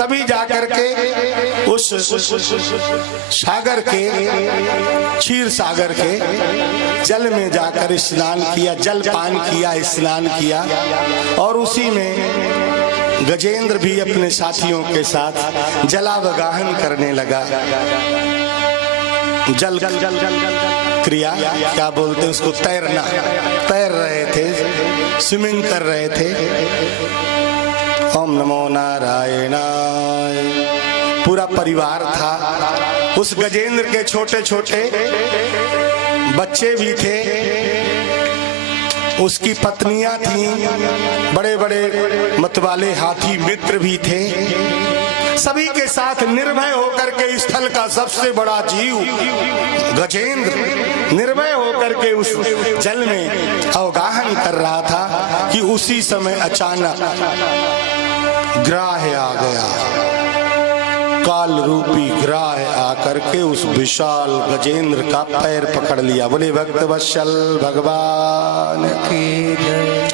सभी जाकर के उस सागर के, क्षीर सागर के जल में जाकर स्नान किया, जल पान किया, स्नान किया। और उसी में गजेंद्र भी अपने साथियों के साथ जलावगाहन करने लगा। जल क्रिया क्या बोलते हैं उसको, तैरना, तैर रहे थे, स्विमिंग कर रहे थे। ओम नमो नारायणाय। पूरा परिवार था। उस गजेंद्र के छोटे छोटे बच्चे भी थे, उसकी पत्नियां थीं, बड़े बड़े मतवाले हाथी मित्र भी थे। सभी के साथ निर्भय होकर के स्थल का सबसे बड़ा जीव गजेंद्र निर्भय होकर के उस जल में अवगाहन कर रहा था कि उसी समय अचानक ग्राह आ गया। काल रूपी ग्राह आकर के उस विशाल गजेंद्र का पैर पकड़ लिया। बोले भक्त वत्सल भगवान की जय।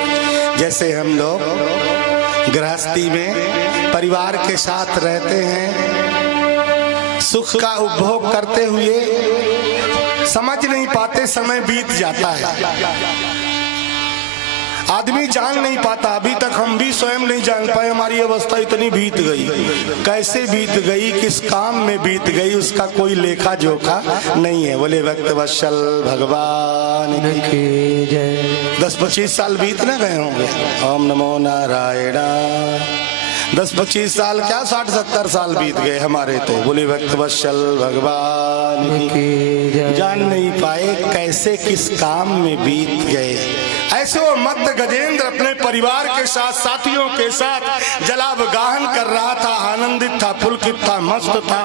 जैसे हम लोग गृहस्थी में परिवार के साथ रहते हैं, सुख का उपभोग करते हुए समझ नहीं पाते, समय बीत जाता है, आदमी जान नहीं पाता। अभी तक हम भी स्वयं नहीं जान पाए, हमारी अवस्था इतनी बीत गई, कैसे बीत गई, किस काम में बीत गई, उसका कोई लेखा जोखा नहीं है। बोले भक्त वत्सल भगवान की जय। 10-25 साल बीत न गए होंगे। ओम नमो नारायण। 10-25 साल क्या, 60-70 साल बीत गए हमारे तो। बोले भक्त वत्सल भगवान की जय। जान नहीं पाए कैसे किस काम में बीत गए। ऐसे वो मत गजेंद्र अपने परिवार के साथ, साथियों के साथ जलावगाहन कर रहा था, आनंदित था, पुलकित था, मस्त था।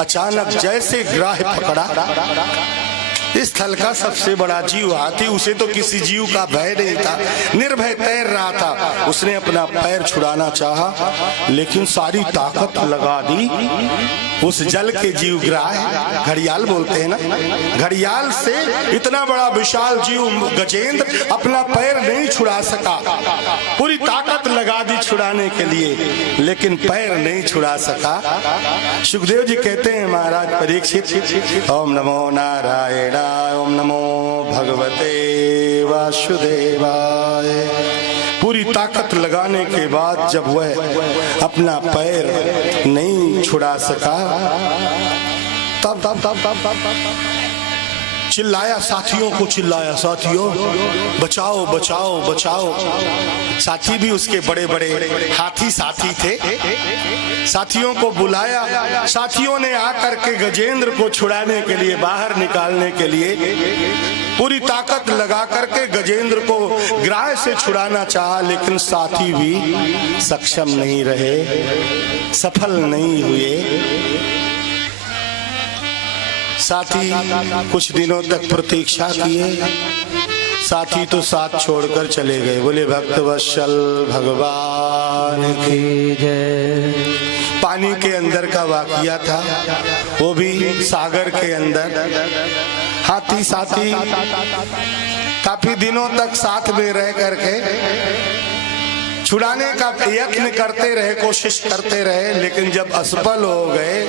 अचानक जैसे ग्राह पकड़ा, इस स्थल का सबसे बड़ा जीव हाथी, उसे तो किसी जीव का भय नहीं था, निर्भय तैर रहा था। उसने अपना पैर छुड़ाना चाहा, लेकिन सारी ताकत लगा दी उस जल के जीव ग्राह, घड़ियाल बोलते हैं ना, घड़ियाल से इतना बड़ा विशाल जीव गजेंद्र अपना पैर नहीं छुड़ा सका। पूरी ताकत लगा दी छुड़ाने के लिए, लेकिन पैर नहीं छुड़ा सका। सुखदेव जी कहते हैं महाराज परीक्षित, ओम नमो नारायण, ओम नमो भगवते वासुदेवाय। पूरी ताकत लगाने के बाद जब वह अपना पैर नहीं छुड़ा सका, तब चिल्लाया, साथियों को चिल्लाया, साथियों बचाओ बचाओ बचाओ। साथी भी उसके बड़े बड़े हाथी साथी थे। साथियों को बुलाया, साथियों ने आकर के गजेंद्र को छुड़ाने के लिए, बाहर निकालने के लिए पूरी ताकत लगा करके गजेंद्र को ग्राह से छुड़ाना चाहा, लेकिन साथी भी सक्षम नहीं रहे, सफल नहीं हुए। साथी कुछ दिनों तक प्रतीक्षा किए, साथी तो साथ छोड़कर चले गए। बोले भक्त वत्सल भगवान की जय। पानी के अंदर का वाकया था, वो भी सागर के अंदर। हाथी साथी काफी दिनों तक साथ में रह करके छुड़ाने का यत्न करते रहे, कोशिश करते रहे, लेकिन जब असफल हो गए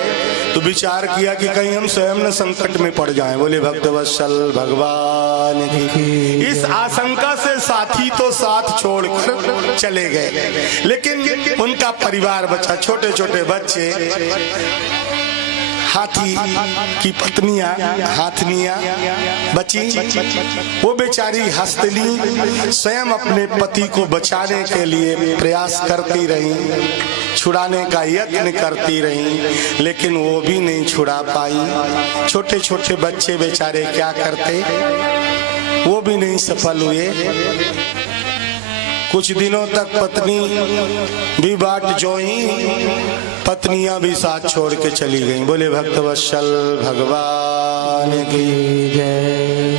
तो विचार किया कि कहीं हम स्वयं न संकट में पड़ जाएं। बोले भक्त वत्सल भगवान की। इस आशंका से साथी तो साथ छोड़कर चले गए, लेकिन उनका परिवार बचा, छोटे छोटे बच्चे, हाथी की पत्नियां, हाथनियां बची। वो बेचारी हस्तनी स्वयं अपने पति को बचाने के लिए प्रयास करती रही, छुड़ाने का यत्न करती रही, लेकिन वो भी नहीं छुड़ा पाई। छोटे छोटे बच्चे बेचारे क्या करते, वो भी नहीं सफल हुए। कुछ दिनों तक पत्नी भी बाट जोई, पत्नियां भी साथ छोड़ के चली गईं। बोले भक्त वत्सल भगवान की जय।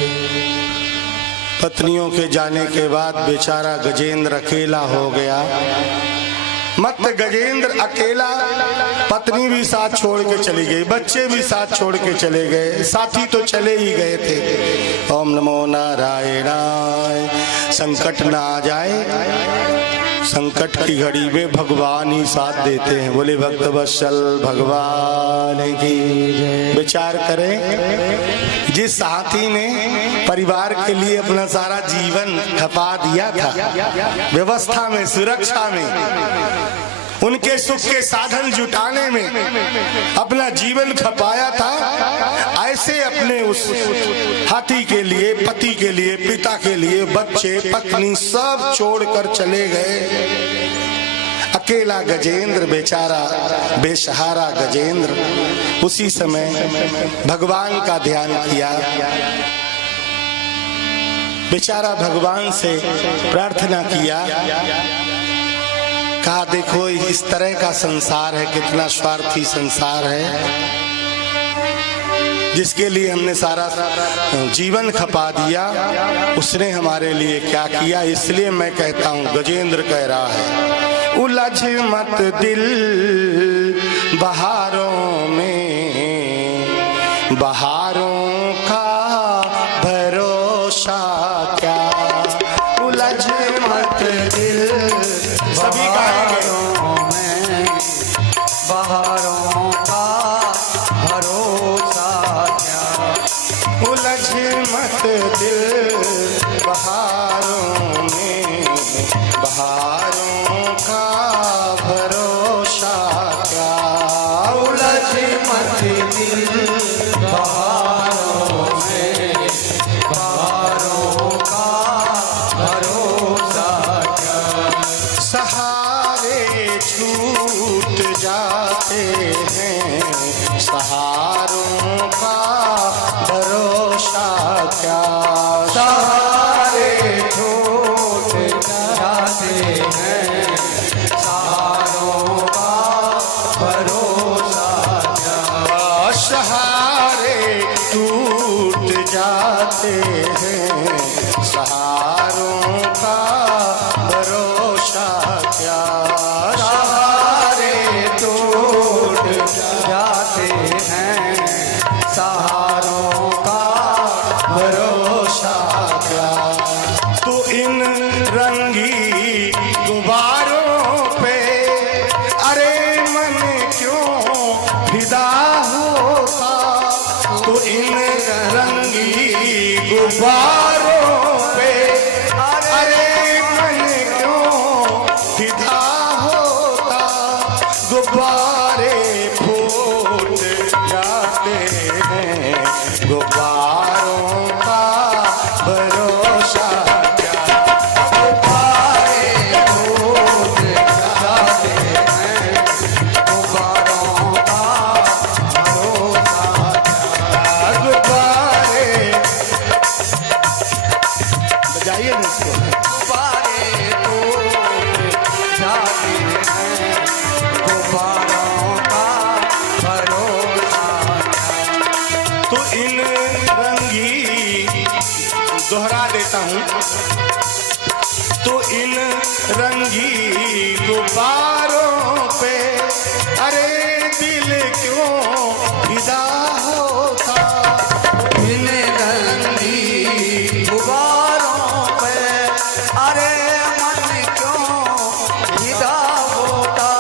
पत्नियों के जाने के बाद बेचारा गजेंद्र अकेला हो गया। मत गजेंद्र अकेला, पत्नी भी साथ छोड़ के चली गई, बच्चे भी साथ छोड़ के चले गए, साथी तो चले ही गए थे। ओम नमो नारायणाय। संकट ना आ जाए, संकट की घड़ी में भगवान ही साथ देते हैं। बोले भक्त वत्सल भगवान की। विचार करें, जिस साथी ने परिवार के लिए अपना सारा जीवन खपा दिया था, व्यवस्था में, सुरक्षा में, उनके सुख के साधन जुटाने में अपना जीवन खपाया था, ऐसे अपने उस हाथी के लिए, पति के लिए, पिता के लिए, बच्चे, पत्नी सब छोड़कर चले गए। अकेला गजेंद्र बेचारा, बेसहारा गजेंद्र उसी समय भगवान का ध्यान किया। बेचारा भगवान से प्रार्थना किया, कहा देखो इस तरह का संसार है, कितना स्वार्थी संसार है, जिसके लिए हमने सारा जीवन खपा दिया, उसने हमारे लिए क्या किया। इसलिए मैं कहता हूँ, गजेंद्र कह रहा है, उलझ मत दिल बहारों में, बहारों का भरोसा क्या, उलझ मत दिल, सभी बहारों में, बहारों का भरोसा क्या, उलझ मत दिल बहारों में, बहारों का भरोसा क्या, उलझ मत दिल बहारों में, बहारों का भरोसा क्या, सहारे छूट जाते हैं, सहारों का भरोसा क्या, सहारे छूट जाते हैं, सहारों का भरोसा क्या, सहारे टूट जाते हैं, सहारों का भरोसा क्या, सहारे टूट जाते हैं, सहारों का भरोसा क्या, तो इन रंगी गुब्बारों पे अरे मन क्यों फिदा होता, तो इन रंगी गुब्बारों पे अरे मन क्यों फिदा होता, गुब्बारे फूट जाते हैं, गुब्बारों का भरोसा क्या, गुब्बारे फूट जाते हैं, गुब्बारों का भरोसा क्या, गुब्बारे, बजाइए ना इसको, गुब्बारे फूट जाते हैं, गुब्बारों का भरोसा क्या, तो इन रंगी, दोहरा देता हूँ, तो इन रंगी गुब्बारों पे अरे दिल क्यों फिदा होता, इन रंगी गुब्बारों पे अरे मन क्यों फिदा होता,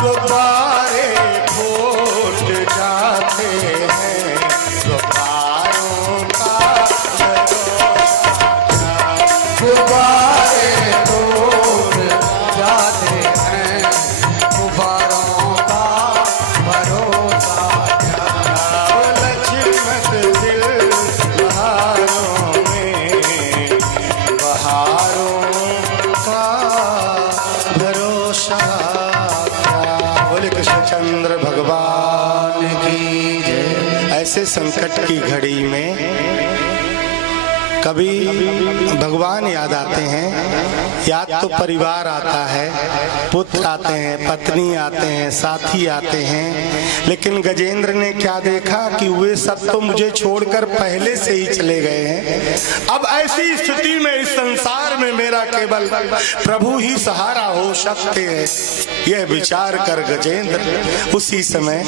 गुब्बारे फूट जाते हैं, गुब्बारों का गुब्बारे फूट जाते हैं, गुब्बारों का भरोसा क्या, लक्ष्मत दिल बहारों में, बहारों का भरोसा क्या। बोले कृष्णचंद्र भगवान की जय। ऐसे संकट की घड़ी में कभी भगवान याद आते हैं, याद तो परिवार आता है, पुत्र आते हैं, पत्नी आते हैं, साथी आते हैं, लेकिन गजेंद्र ने क्या देखा कि वे सब तो मुझे छोड़कर पहले से ही चले गए हैं। अब ऐसी स्थिति में इस संसार में मेरा केवल प्रभु ही सहारा हो सकते हैं, यह विचार कर गजेंद्र उसी समय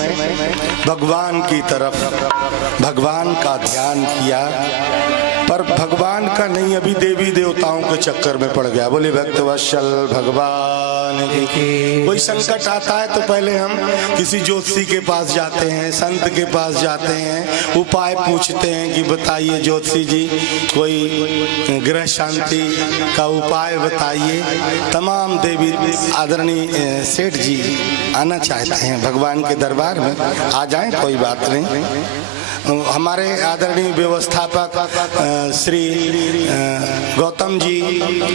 भगवान की तरफ भगवान का ध्यान किया। पर भगवान का नहीं, अभी देवी देवताओं के चक्कर में पड़ गया। बोले भक्तवत्सल भगवान की। कोई संकट आता है तो पहले हम किसी ज्योतिषी के पास जाते हैं, संत के पास जाते हैं, उपाय पूछते हैं कि बताइए ज्योतिषी जी कोई ग्रह शांति का उपाय बताइए। तमाम देवी आदरणीय सेठ जी आना चाहते हैं भगवान के दरबार में, आ जाएं, कोई बात नहीं। हमारे आदरणीय व्यवस्थापक श्री गौतम जी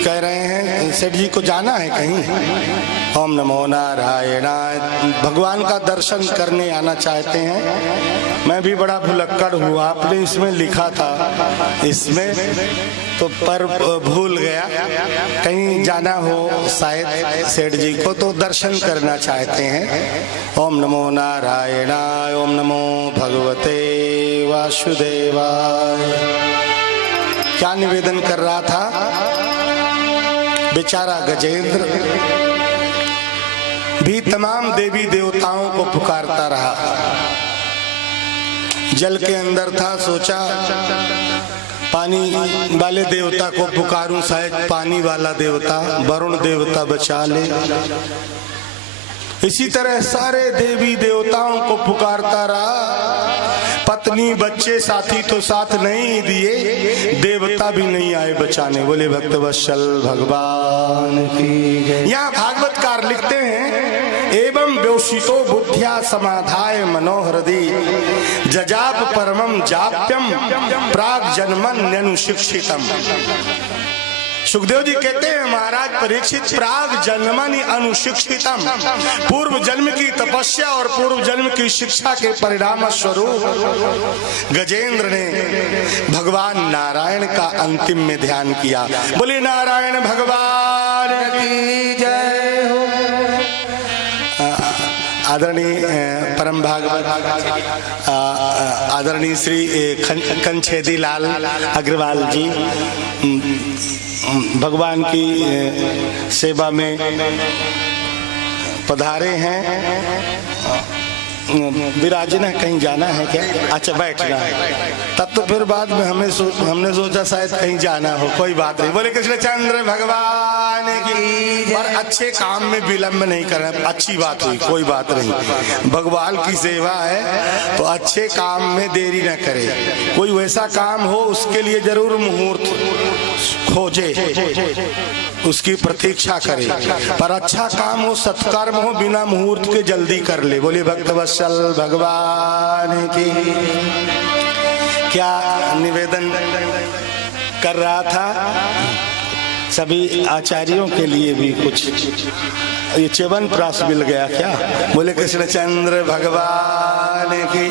कह रहे हैं सेठ जी को जाना है कहीं। ओम नमो नारायणाय। भगवान का दर्शन करने आना चाहते हैं। मैं भी बड़ा भुलक्कड़ हूँ, आपने इसमें लिखा था इसमें तो पर भूल गया। कहीं जाना हो शायद सेठ जी को तो दर्शन करना चाहते हैं। ओम नमो नारायणाय। ओम नमो भगवते वासुदेवाय। क्या निवेदन कर रहा था बेचारा गजेंद्र भी तमाम देवी देवताओं को पुकारता रहा। जल के अंदर था, सोचा पानी वाले देवता को पुकारूं, शायद पानी वाला देवता वरुण देवता बचा ले। इसी तरह सारे देवी देवताओं को पुकारता रहा। पत्नी बच्चे साथी तो साथ नहीं दिए, देवता भी नहीं आए बचाने। बोले भक्तवत्सल भगवान की। यहाँ भागवतकार लिखते हैं एवं व्योषितो बुद्धिया समाधाय मनोहृदि जजाप परमम जाप्यम प्राग जन्मन्यनुशिक्षितम। सुखदेव जी कहते हैं महाराज परीक्षित प्राग जन्मनि अनुशिक्षितम, पूर्व जन्म की तपस्या और पूर्व जन्म की शिक्षा के परिणाम स्वरूप गजेंद्र ने भगवान नारायण का अंतिम में ध्यान किया। बोले नारायण भगवान की जय हो। आदरणीय परम भागवत आदरणीय श्री कंछेदी लाल अग्रवाल जी भगवान की सेवा में पधारे हैं। विराजन है, कहीं जाना है क्या? अच्छा बैठना है, तब तो फिर बाद में हमने सोचा शायद कहीं जाना हो, कोई बात नहीं। बोले कृष्णचंद्र भगवान की। और अच्छे काम में विलंब नहीं करना, अच्छी बात हुई, कोई बात नहीं। भगवान की सेवा है तो अच्छे काम में देरी न करे। कोई वैसा काम हो उसके लिए जरूर मुहूर्त खोजे, उसकी प्रतीक्षा करे, पर अच्छा काम हो, सत्कर्म हो, बिना मुहूर्त के जल्दी कर ले। बोले भक्तवत्सल भगवान की। क्या निवेदन कर रहा था सभी आचार्यों के लिए भी कुछ। ये च्यवन प्रास मिल गया क्या? बोले कृष्णचंद्र भगवान की।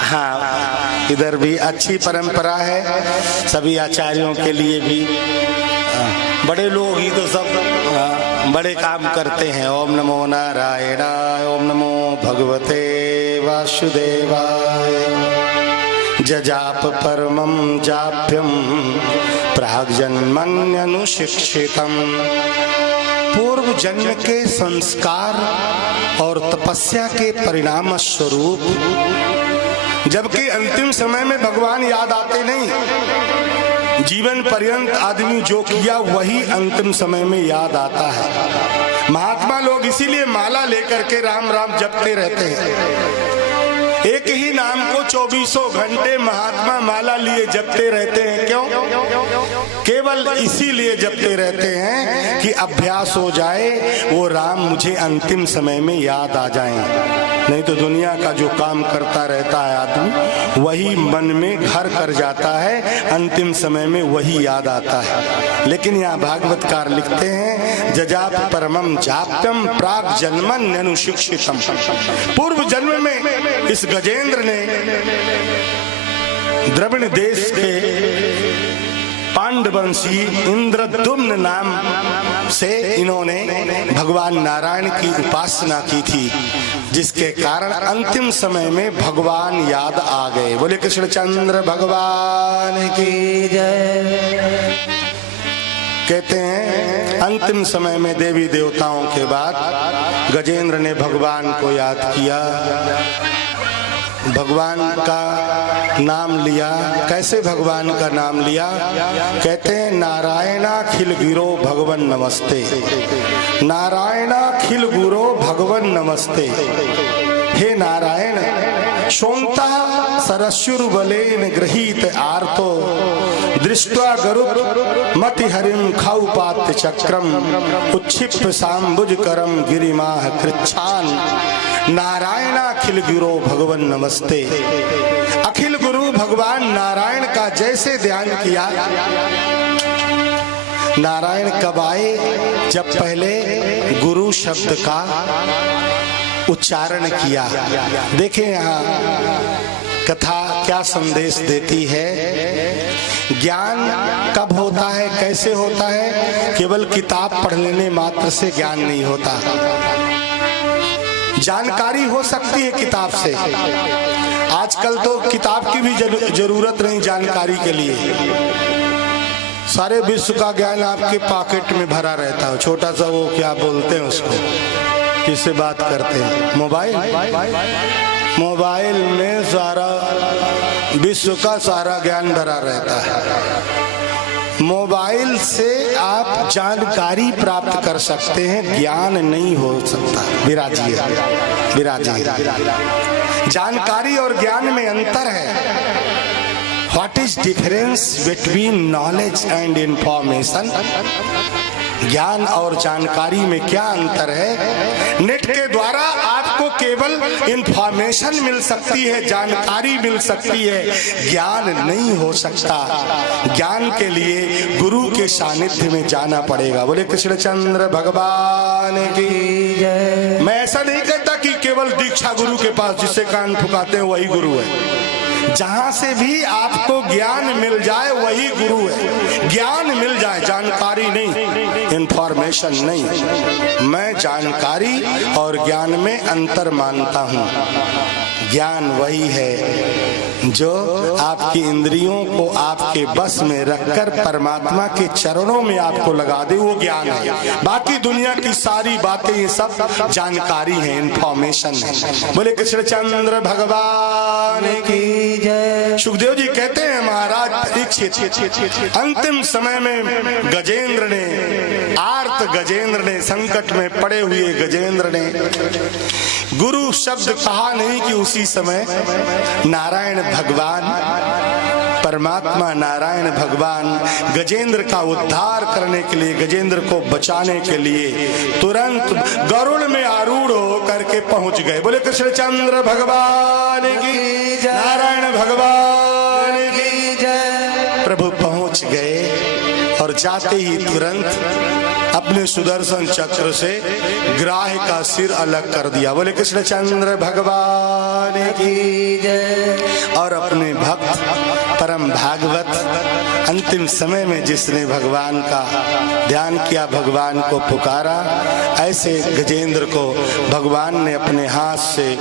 हाँ, इधर भी अच्छी परंपरा है, सभी आचार्यों के लिए भी। बड़े लोग ही तो सब बड़े काम करते हैं। ओम नमो नारायणाय। ओम नमो भगवते वासुदेवाय। जजाप परमं जाप्यम प्राग्जन्मन्यनुशिक्षितम। पूर्व जन्म के संस्कार और तपस्या के परिणाम स्वरूप, जबकि अंतिम समय में भगवान याद आते नहीं। जीवन पर्यंत आदमी जो किया वही अंतिम समय में याद आता है। महात्मा लोग इसीलिए माला लेकर के राम राम जपते रहते हैं। एक ही नाम को 24 घंटे महात्मा माला लिए जपते रहते हैं। क्यों? केवल इसीलिए जपते रहते हैं कि अभ्यास हो जाए, वो राम मुझे अंतिम समय में याद आ जाएं। नहीं तो दुनिया का जो काम करता रहता है आदमी, वही मन में घर कर जाता है, अंतिम समय में वही याद आता है। लेकिन यहाँ भागवतकार लिखते हैं जजाप परमम जाप्यम प्राग जन्मन्यनुशिक्षितम। पूर्व जन्म में इस गजेंद्र ने द्रविड़ देश के पांडवंशी इंद्रद्युम्न नाम से इन्होंने भगवान नारायण की उपासना की थी, जिसके कारण अंतिम समय में भगवान याद आ गए। बोले कृष्णचंद्र भगवान की जय। कहते हैं अंतिम समय में देवी देवताओं के बाद गजेंद्र ने भगवान को याद किया। भगवान का नाम लिया। कैसे भगवान का नाम लिया? कहते हैं नारायणाखिल गिरो भगवन नमस्ते, नारायणाखिल गुरो भगवन नमस्ते। हे नारायण, सोमता सरस्युर्बलेन गृहीत आर्तो दृष्ट्वा गरुड़ मति हरिम खाउपात्य चक्रम उच्छिप्त सांबुज करम गिरिमाह कृच्छान नारायणाखिल गुरो भगवन नमस्ते। अखिल गुरु भगवान नारायण का जैसे ध्यान किया। नारायण कब आए? जब पहले गुरु शब्द का उच्चारण किया। देखें यहाँ कथा क्या संदेश देती है। ज्ञान कब होता है, कैसे होता है? केवल किताब पढ़ लेने मात्र से ज्ञान नहीं होता। जानकारी हो सकती है किताब से। आजकल तो किताब की भी जरूरत नहीं जानकारी के लिए। सारे विश्व का ज्ञान आपके पॉकेट में भरा रहता है। छोटा सा वो क्या बोलते हैं उसको, किससे बात करते हैं? मोबाइल। मोबाइल में सारा विश्व का सारा ज्ञान भरा रहता है। मोबाइल से आप जानकारी प्राप्त कर सकते हैं, ज्ञान नहीं हो सकता। विराजिए विराजिए। जानकारी और ज्ञान में अंतर है। What is difference between knowledge and information? ज्ञान और जानकारी में क्या अंतर है? नेट के द्वारा आपको केवल इंफॉर्मेशन मिल सकती है, जानकारी मिल सकती है, ज्ञान नहीं हो सकता। ज्ञान के लिए गुरु के सानिध्य में जाना पड़ेगा। बोले कृष्णचंद्र भगवान की जय। मैं ऐसा नहीं कहता कि केवल दीक्षा गुरु के पास जिससे कान फुकाते हैं वही गुरु है। जहां से भी आपको ज्ञान मिल जाए वही गुरु है। ज्ञान मिल जाए, जानकारी नहीं, इंफॉर्मेशन नहीं। मैं जानकारी और ज्ञान में अंतर मानता हूं। ज्ञान वही है जो आपकी इंद्रियों को आपके बस में रखकर परमात्मा के चरणों में आपको लगा दे, वो ज्ञान है। बाकी दुनिया की सारी बातें ये सब जानकारी है, इंफॉर्मेशन है। बोले कृष्णचंद्र भगवान की जय। सुखदेव जी कहते हैं महाराज परीक्षित, अंतिम समय में गजेंद्र ने, आर्त गजेंद्र ने, संकट में पड़े हुए गजेंद्र ने गुरु शब्द कहा नहीं कि उसी समय नारायण भगवान, परमात्मा नारायण भगवान गजेंद्र का उद्धार करने के लिए, गजेंद्र को बचाने के लिए तुरंत गरुड़ में आरूढ़ होकर के पहुंच गए। बोले कृष्णचंद्र भगवान की जय, नारायण भगवान की जय। प्रभु पहुंच गए और जाते ही तुरंत अपने सुदर्शन चक्र से ग्राह का सिर अलग कर दिया। बोले कृष्णचंद्र भगवान की जय। और अपने भक्त परम भागवत अंतिम समय में जिसने भगवान का ध्यान किया, भगवान को पुकारा, ऐसे गजेंद्र को भगवान ने अपने हाथ से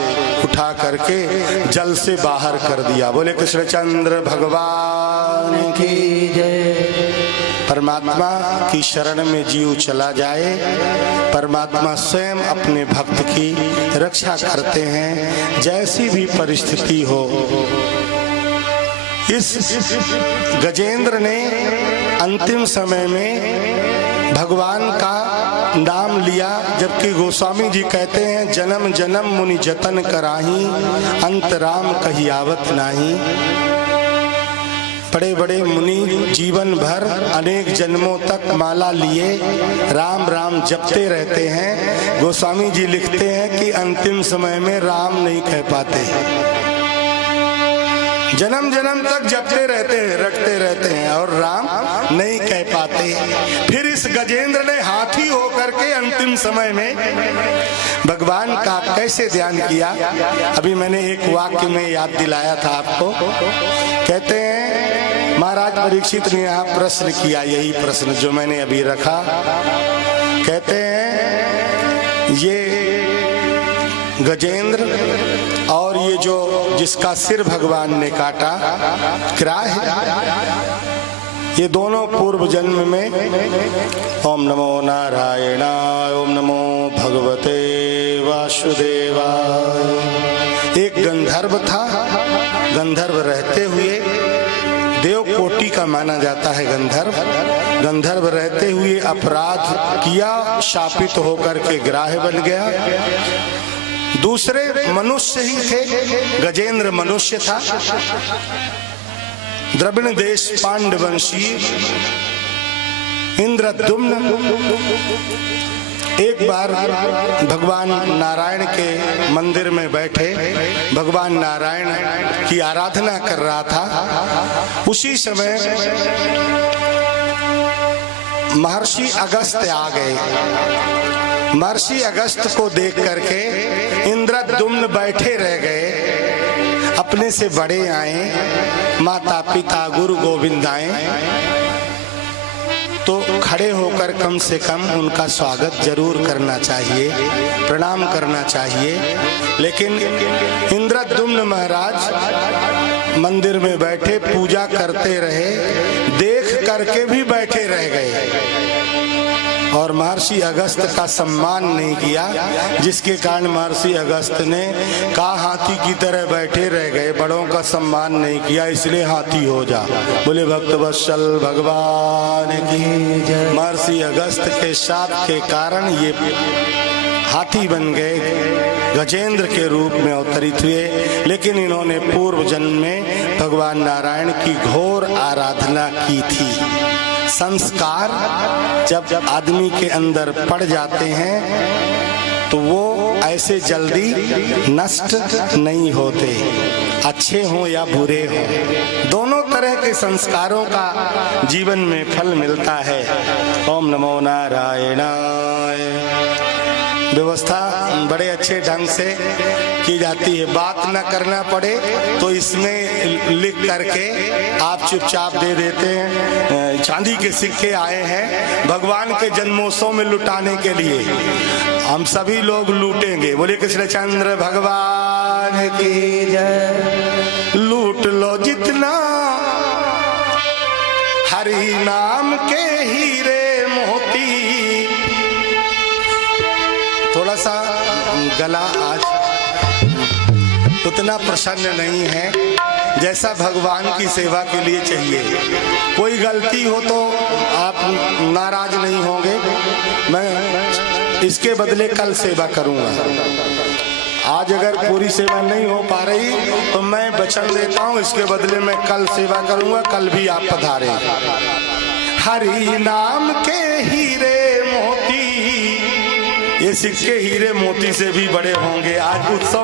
उठा करके जल से बाहर कर दिया। बोले कृष्णचंद्र भगवान की जय। परमात्मा की शरण में जीव चला जाए, परमात्मा स्वयं अपने भक्त की रक्षा करते हैं, जैसी भी परिस्थिति हो। इस गजेंद्र ने अंतिम समय में भगवान का नाम लिया, जबकि गोस्वामी जी कहते हैं जन्म जन्म मुनि जतन कराही, अंत राम कहियावत नाही। बड़े बड़े मुनि जीवन भर अनेक जन्मों तक माला लिए राम राम जपते रहते हैं। गोस्वामी जी लिखते हैं कि अंतिम समय में राम नहीं कह पाते, जन्म जन्म तक जपते रहते हैं, रटते रहते हैं और राम नहीं कह पाते। फिर इस गजेंद्र ने हाथी होकर के अंतिम समय में भगवान का कैसे ध्यान किया। अभी मैंने एक वाक्य में याद दिलाया था आपको। कहते हैं महाराज परीक्षित ने यहाँ प्रश्न किया, यही प्रश्न जो मैंने अभी रखा। कहते हैं ये गजेंद्र और ये जो जिसका सिर भगवान ने काटा ग्राह, ये दोनों पूर्व जन्म में ओम नमो नारायणाय, ओम नमो भगवते वासुदेवाय, एक गंधर्व था। गंधर्व रहते हुए, देव कोटि का माना जाता है गंधर्व। गंधर्व रहते हुए अपराध किया, शापित होकर के ग्राह्य बन गया। दूसरे मनुष्य ही थे, गजेंद्र मनुष्य था। द्रविड़ देश पांडवंशी इंद्रद्युम्न एक बार भगवान नारायण के मंदिर में बैठे, भगवान नारायण की आराधना कर रहा था। उसी समय महर्षि अगस्त्य आ गए। महर्षि अगस्त्य को देख करके इंद्रद्युम्न बैठे रह गए। अपने से बड़े आए, माता पिता गुरु गोविंद आए तो खड़े होकर कम से कम उनका स्वागत जरूर करना चाहिए, प्रणाम करना चाहिए। लेकिन इंद्रद्युम्न महाराज मंदिर में बैठे पूजा करते रहे, देख करके भी बैठे रह गए और महर्षि अगस्त्य का सम्मान नहीं किया, जिसके कारण महर्षि अगस्त्य ने कहा हाथी की तरह बैठे रह गए, बड़ों का सम्मान नहीं किया इसलिए हाथी हो जा। बोले भक्तवत्सल भगवान की जय। महर्षि अगस्त्य के शाप के कारण ये हाथी बन गए, गजेंद्र के रूप में अवतरित हुए। लेकिन इन्होंने पूर्व जन्म में भगवान नारायण की घोर आराधना की थी। संस्कार जब आदमी के अंदर पड़ जाते हैं तो वो ऐसे जल्दी नष्ट नहीं होते, अच्छे हों या बुरे हों, दोनों तरह के संस्कारों का जीवन में फल मिलता है। ओम नमो नारायणाय। व्यवस्था बड़े अच्छे ढंग से की जाती है, बात न करना पड़े तो इसमें लिख करके आप चुपचाप दे देते हैं। चांदी के सिक्के आए हैं भगवान के जन्मोत्सव में लुटाने के लिए, हम सभी लोग लूटेंगे। बोले कृष्णचंद्र भगवान की जय। लूट लो जितना हरि नाम के हीरे मोती। थोड़ा सा गला आज उतना प्रसन्न नहीं है जैसा भगवान की सेवा के लिए चाहिए। कोई गलती हो तो आप नाराज नहीं होंगे, मैं इसके बदले कल सेवा करूंगा। आज अगर पूरी सेवा नहीं हो पा रही तो मैं वचन देता हूं, इसके बदले मैं कल सेवा करूंगा, कल भी आप पधारे। हरि नाम के हीरे मोती, ये सिक्के हीरे मोती से भी बड़े होंगे। आज उत्सव